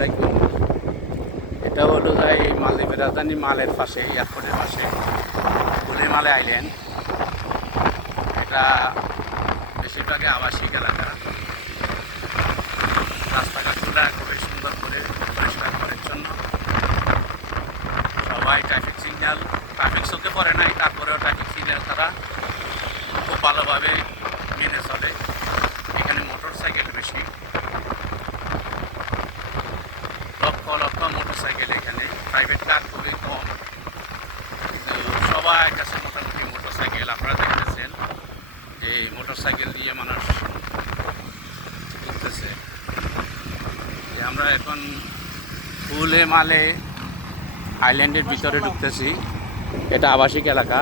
আলাইকুম। এটা হলো এই মালদ্বীপের রাজধানী মালের পাশে, এয়ারপোর্টের পাশে ফুলে মালে আইল্যান্ড। এটা বেশিরভাগই আবাসিক এলাকা। রাস্তাঘাটগুলো খুবই সুন্দর করে পরিষ্কার পরিচ্ছন্ন। সবাই ট্রাফিক চোখে পড়ে নাই, তারপরেও ট্রাফিক সিগন্যাল তারা খুব ভালোভাবে মেনে চলে। এখানে মোটর সাইকেল বেশি, লক্ষ লক্ষ মোটর সাইকেল এখানে। প্রাইভেট কার খুবই কম, কিন্তু সবার কাছে মোটামুটি মোটর সাইকেল। আপনারা দেখতেছেন যে মোটর সাইকেল দিয়ে মানুষ ঘুরতেছে। যে আমরা এখন ফুলে মালে আইল্যান্ডের ভিতরে ঢুকতেছি। এটা আবাসিক এলাকা।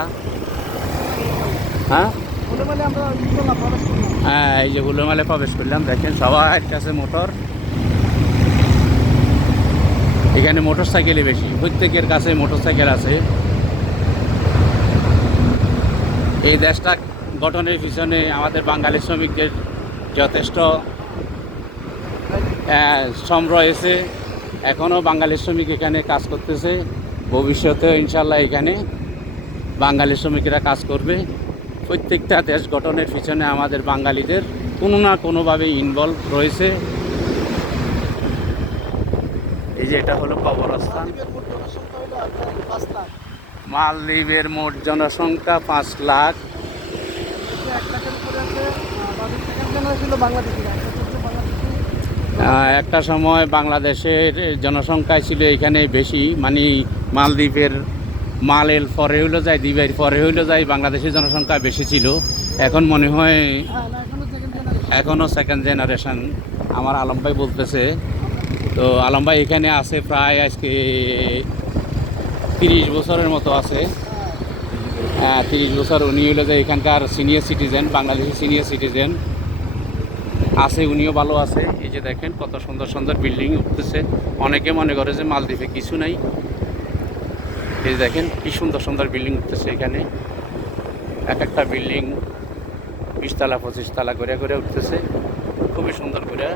হ্যাঁ হ্যাঁ, এই যে ফুলে মালে প্রবেশ করলাম। দেখেন সবার কাছে মোটর। এখানে মোটর সাইকেলই বেশি, প্রত্যেকের কাছে মোটর সাইকেল আছে। এই দেশটা গঠনের পিছনে আমাদের বাঙালি শ্রমিকদের যথেষ্ট শ্রম রয়েছে। এখনও বাঙালি শ্রমিক এখানে কাজ করতেছে। ভবিষ্যতেও ইনশাল্লাহ এখানে বাঙালি শ্রমিকেরা কাজ করবে। প্রত্যেকটা দেশ গঠনের পিছনে আমাদের বাঙালিদের কোনো না কোনোভাবে ইনভলভ রয়েছে। এই যে এটা হলো কবরস্থান। মালদ্বীপের মোট জনসংখ্যা 5 লাখ। একটা সময় বাংলাদেশের জনসংখ্যা ছিল এখানে বেশি, মানে মালদ্বীপের মালের পরে হইলো যায়, দ্বীপের পরে হইলো যায় বাংলাদেশের জনসংখ্যা বেশি ছিল। এখন মনে হয় এখনও সেকেন্ড জেনারেশন। আমার আলম ভাই বলতেছে। তো আলম ভাই এখানে আছে প্রায় আজকে 30 বছরের মতো আছে। 30 বছর। উনি হইলো যে এখানকার সিনিয়র সিটিজেন, বাংলাদেশের সিনিয়র সিটিজেন আছে। উনিও ভালো আছে। এই যে দেখেন কত সুন্দর সুন্দর বিল্ডিং উঠতেছে। অনেকে মনে করে যে মালদ্বীপে কিছু নাই। এই যে দেখেন কি সুন্দর সুন্দর বিল্ডিং উঠতেছে এখানে। এক একটা বিল্ডিং 20 তলা 25 তলা করে করে উঠতেছে, খুবই সুন্দর করে।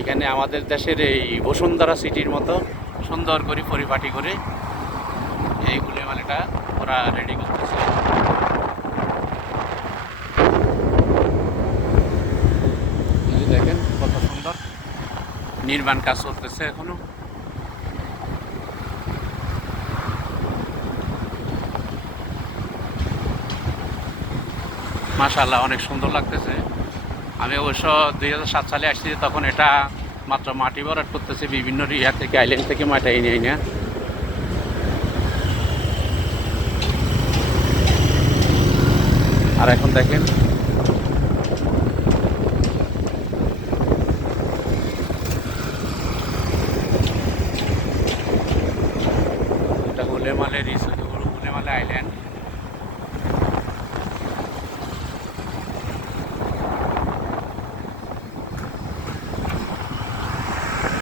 এখানে আমাদের দেশের এই বসুন্ধরা সিটির মতো সুন্দর করে পরিপাটি করে এই ফুলে মালাটা ওরা রেডি করতেছে। দেখেন কত সুন্দর নির্মাণ কাজ চলতেছে এখনো। মাশাআল্লাহ, অনেক সুন্দর লাগতেছে। আমি অবশ্য 2007 সালে আসছি, তখন এটা মাত্র মাটি ভরাট করতেছে বিভিন্ন ইয়া থেকে, আইল্যান্ড থেকে মাটি এনে না। আর এখন দেখেন